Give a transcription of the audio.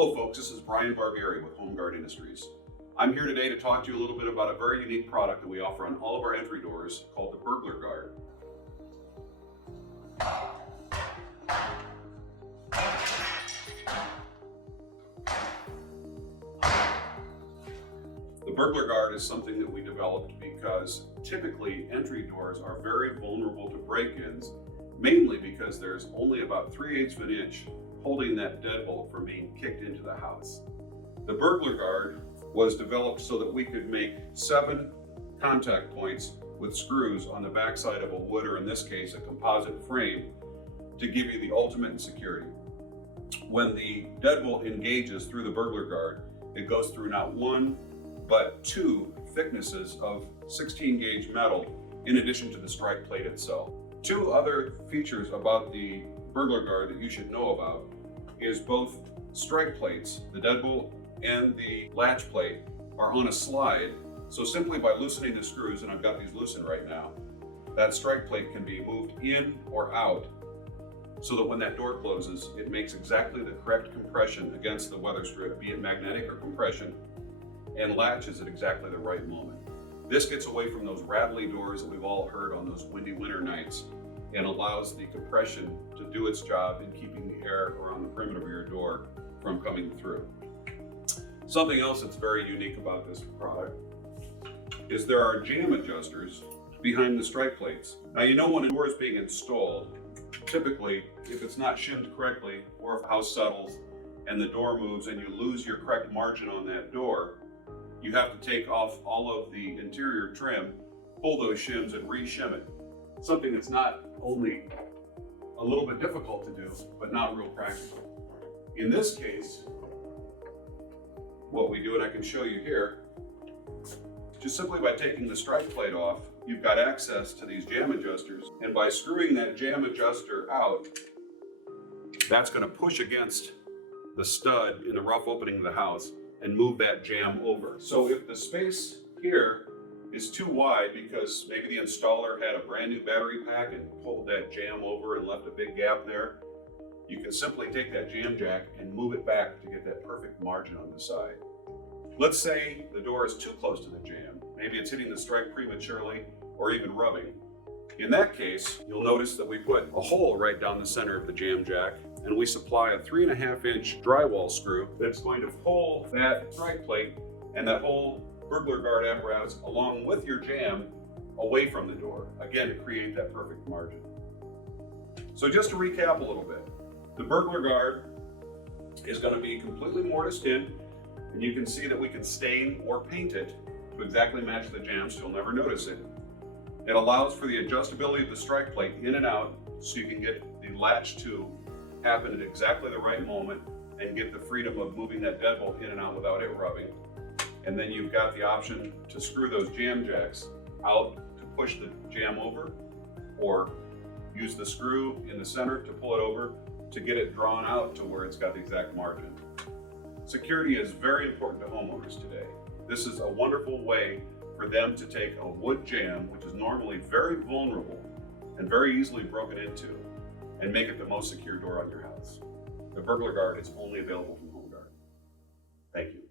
Hello folks, this is Brian Barbieri with Home Guard Industries. I'm here today to talk to you a little bit about a very unique product that we offer on all of our entry doors called the Burglar Guard. The Burglar Guard is something that we developed because typically entry doors are very vulnerable to break-ins, mainly because there's only about 3/8 of an inch holding that deadbolt from being kicked into the house. The Burglar Guard was developed so that we could make 7 contact points with screws on the backside of a wood, or in this case, a composite frame, to give you the ultimate security. When the deadbolt engages through the Burglar Guard, it goes through not 1, but 2 thicknesses of 16 gauge metal in addition to the strike plate itself. 2 other features about the Burglar Guard that you should know about is both strike plates, the deadbolt and the latch plate, are on a slide. So simply by loosening the screws, and I've got these loosened right now, that strike plate can be moved in or out so that when that door closes, it makes exactly the correct compression against the weather strip, be it magnetic or compression, and latches at exactly the right moment. This gets away from those rattly doors that we've all heard on those windy winter nights and allows the compression to do its job in keeping the air around the perimeter of your door from coming through. Something else that's very unique about this product is there are jamb adjusters behind the strike plates. Now, you know when a door is being installed, typically if it's not shimmed correctly, or if a house settles and the door moves and you lose your correct margin on that door, you have to take off all of the interior trim, pull those shims and re-shim it. Something that's not only a little bit difficult to do, but not real practical. In this case, what we do, and I can show you here, just simply by taking the strike plate off, you've got access to these jamb adjusters, and by screwing that jamb adjuster out, that's going to push against the stud in the rough opening of the house and move that jamb over. So if the space here is too wide because maybe the installer had a brand new battery pack and pulled that jamb over and left a big gap there, you can simply take that jamb jack and move it back to get that perfect margin on the side. Let's say the door is too close to the jamb. Maybe it's hitting the strike prematurely or even rubbing. In that case, you'll notice that we put a hole right down the center of the jamb jack, and we supply a 3.5 inch drywall screw that's going to pull that strike plate and that whole Burglar Guard apparatus along with your jamb away from the door, again to create that perfect margin. So just to recap a little bit, the Burglar Guard is going to be completely mortised in, and you can see that we can stain or paint it to exactly match the jamb so you'll never notice it. It allows for the adjustability of the strike plate in and out so you can get the latch to happen at exactly the right moment and get the freedom of moving that deadbolt in and out without it rubbing. And then you've got the option to screw those jamb jacks out to push the jamb over, or use the screw in the center to pull it over to get it drawn out to where it's got the exact margin. Security is very important to homeowners today. This is a wonderful way for them to take a wood jamb, which is normally very vulnerable and very easily broken into, and make it the most secure door on your house. The Burglar Guard is only available from Home Guard. Thank you.